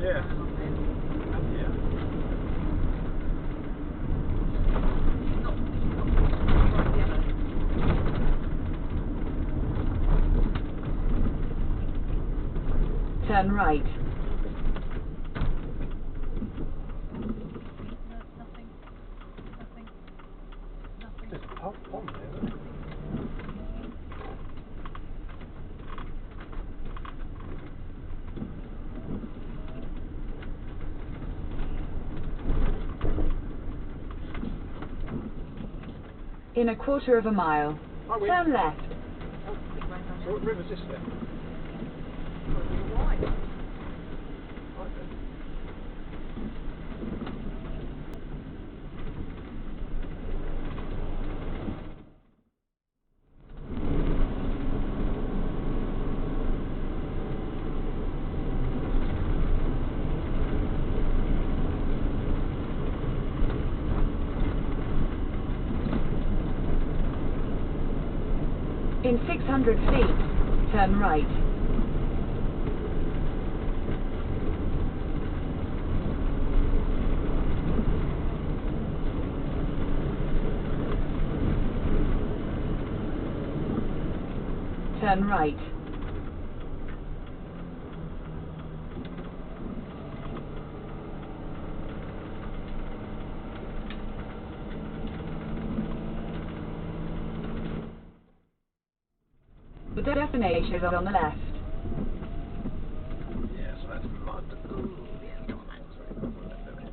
Yeah. Yeah. Turn right. There's a pond there, isn't there? In a quarter of a mile. Oh, we- Turn left. So what river's this then? Right. Right then. In 600 feet, turn right. Turn right. The destination is on the left. Yeah, so that's mud. Ooh, yeah, come on, man. Sorry, I'm on that bit.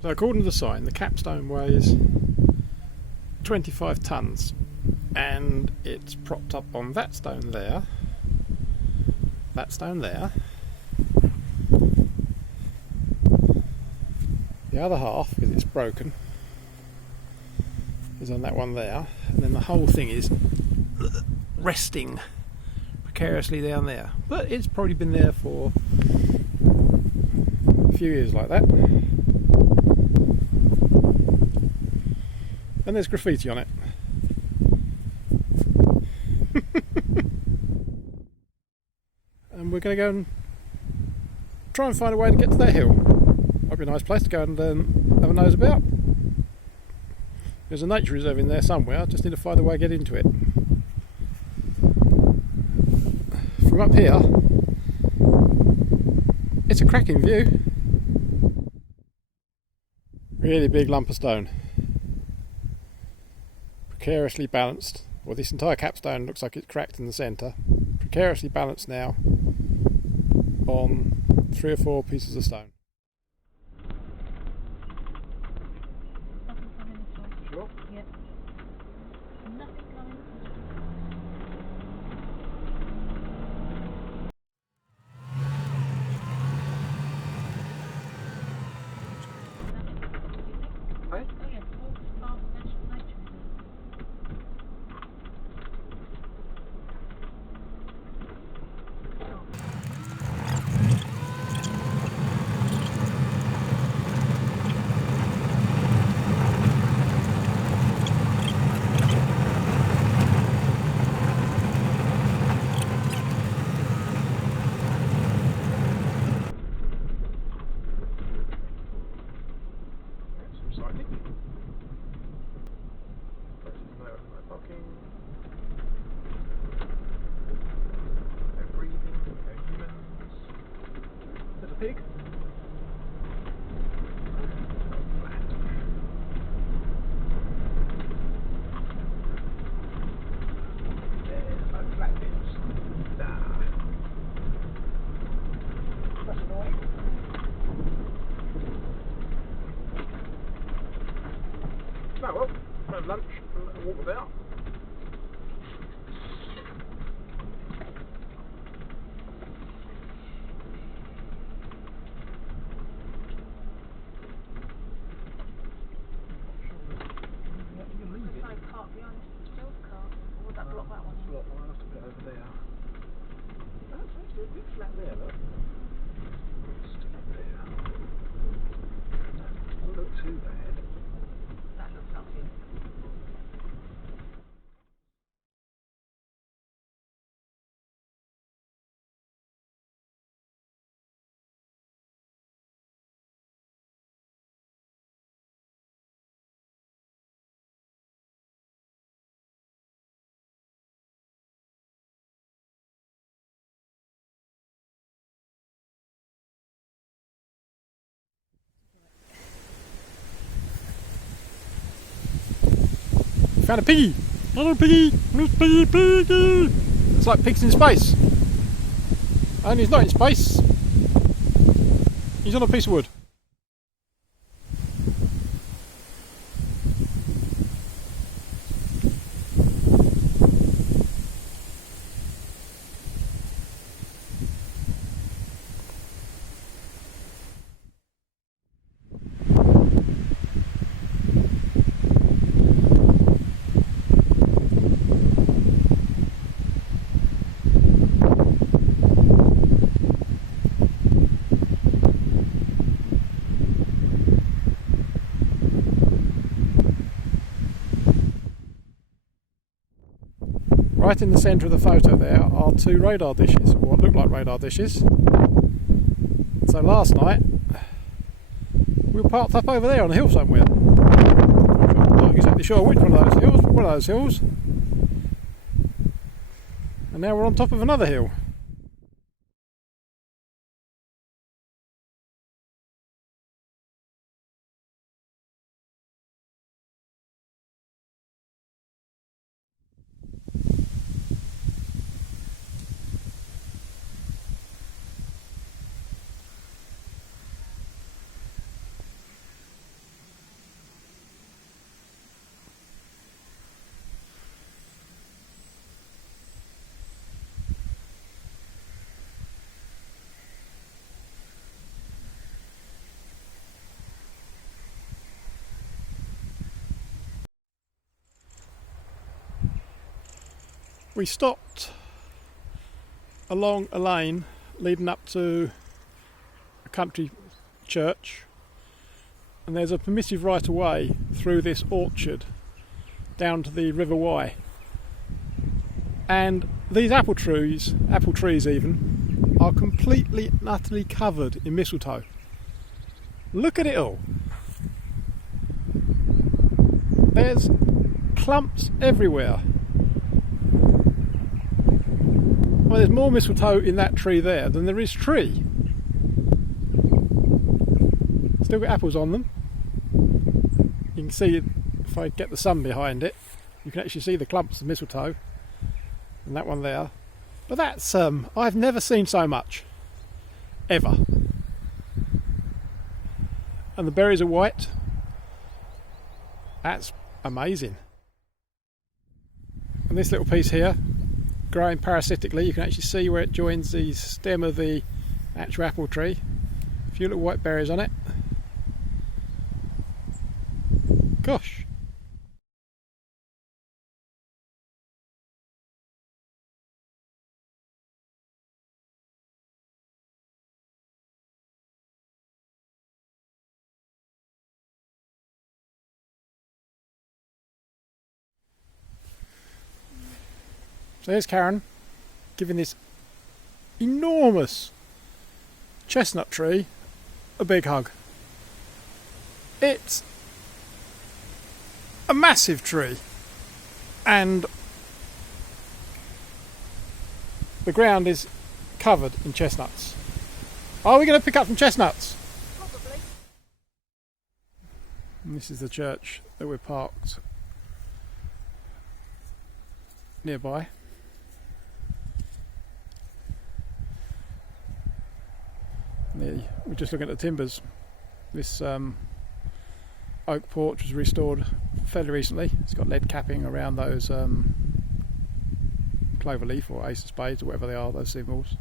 So according to the sign, the capstone weighs 25 tonnes and it's propped up on that stone there, the other half, because it's broken, is on that one there, and then the whole thing is resting precariously down there, but it's probably been there for a few years like that. And there's graffiti on it. And we're going to go and try and find a way to get to that hill. Might be a nice place to go and have a nose about. There's a nature reserve in there somewhere, I just need to find a way to get into it. From up here, it's a cracking view. Really big lump of stone. Precariously balanced, well, this entire capstone looks like it's cracked in the centre, precariously balanced now on 3 or 4 pieces of stone. Sure? Yep. Nothing coming. Hey? Oh yes, Moccas Park National Nature Reserve. Some cycling. No parking. No breathing, no humans. There's a pig. Flat. There's no flat bits. Nah. That's annoying. Oh well, have lunch and walk about. block that one in. Block one, I'll have to put it over there. That's actually a bit flat there, look. Stick it there. That doesn't look too bad. That looks lovely. Found a piggy! Little piggy! Little piggy, piggy! It's like pigs in space. Only he's not in space. He's on a piece of wood. Right in the centre of the photo there are two radar dishes, or what look like radar dishes. So last night we were parked up over there on a hill somewhere. I'm not exactly sure which one of those hills, but one of those hills. And now we're on top of another hill. We stopped along a lane leading up to a country church, and there's a permissive right of way through this orchard down to the River Wye. And these apple trees even, are completely and utterly covered in mistletoe. Look at it all. There's clumps everywhere. Well, there's more mistletoe in that tree there than there is tree. Still got apples on them. You can see, if I get the sun behind it, you can actually see the clumps of mistletoe. And that one there. But that's, I've never seen so much. Ever. And the berries are white. That's amazing. And this little piece here, growing parasitically, you can actually see where it joins the stem of the actual apple tree. A few little white berries on it. Gosh. So there's Karen giving this enormous chestnut tree a big hug. It's a massive tree, and the ground is covered in chestnuts. Are we going to pick up some chestnuts? Probably. And this is the church that we're parked nearby. We're just looking at the timbers. This oak porch was restored fairly recently. It's got lead capping around those clover leaf or ace of spades or whatever they are, those symbols.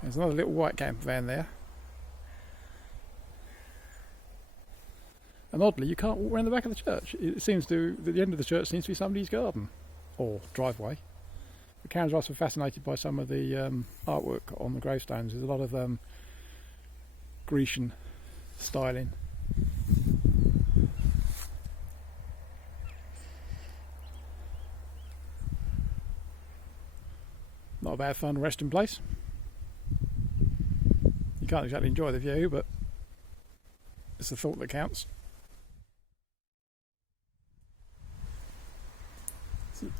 There's another little white camper van there. And oddly, you can't walk around the back of the church. It seems to, the end of the church seems to be somebody's garden or driveway. But Karen's also fascinated by some of the artwork on the gravestones. There's a lot of Grecian styling. Not a bad fun resting place. You can't exactly enjoy the view, but it's the thought that counts. It's an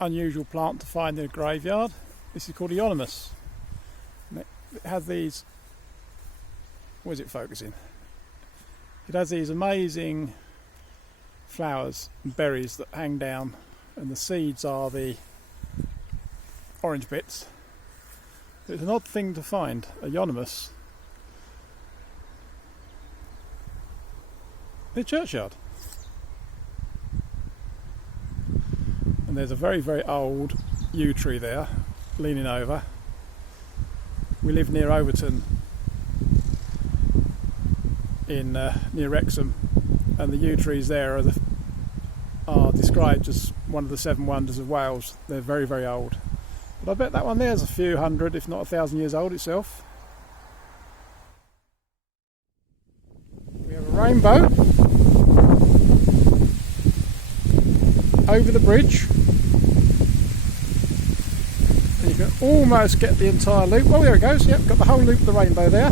unusual plant to find in a graveyard. This is called Euonymus. And it has these... Where's it focusing? It has these amazing flowers and berries that hang down, and the seeds are the orange bits. It's an odd thing to find, a Euonymus in a churchyard. And there's a very, very old yew tree there, leaning over. We live near Overton, in near Wrexham, and the yew trees there are described as one of the 7 wonders of Wales. They're very, very old. But I bet that one there is a few hundred, if not 1,000 years old itself. We have a rainbow over the bridge, and you can almost get the entire loop. Oh, there it goes. Yep, got the whole loop of the rainbow there.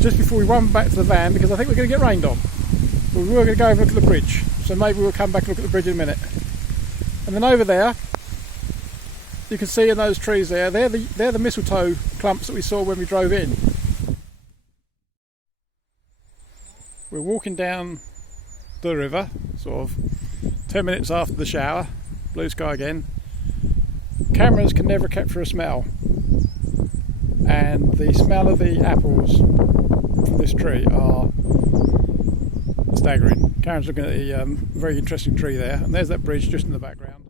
Just before we run back to the van, because I think we're going to get rained on. But we were going to go over and look at the bridge, so maybe we'll come back and look at the bridge in a minute. And then over there, you can see in those trees there, they're the mistletoe clumps that we saw when we drove in. We're walking down the river, sort of 10 minutes after the shower, blue sky again. Cameras can never capture a smell, and the smell of the apples from this tree are staggering. Karen's looking at a very interesting tree there, and there's that bridge just in the background.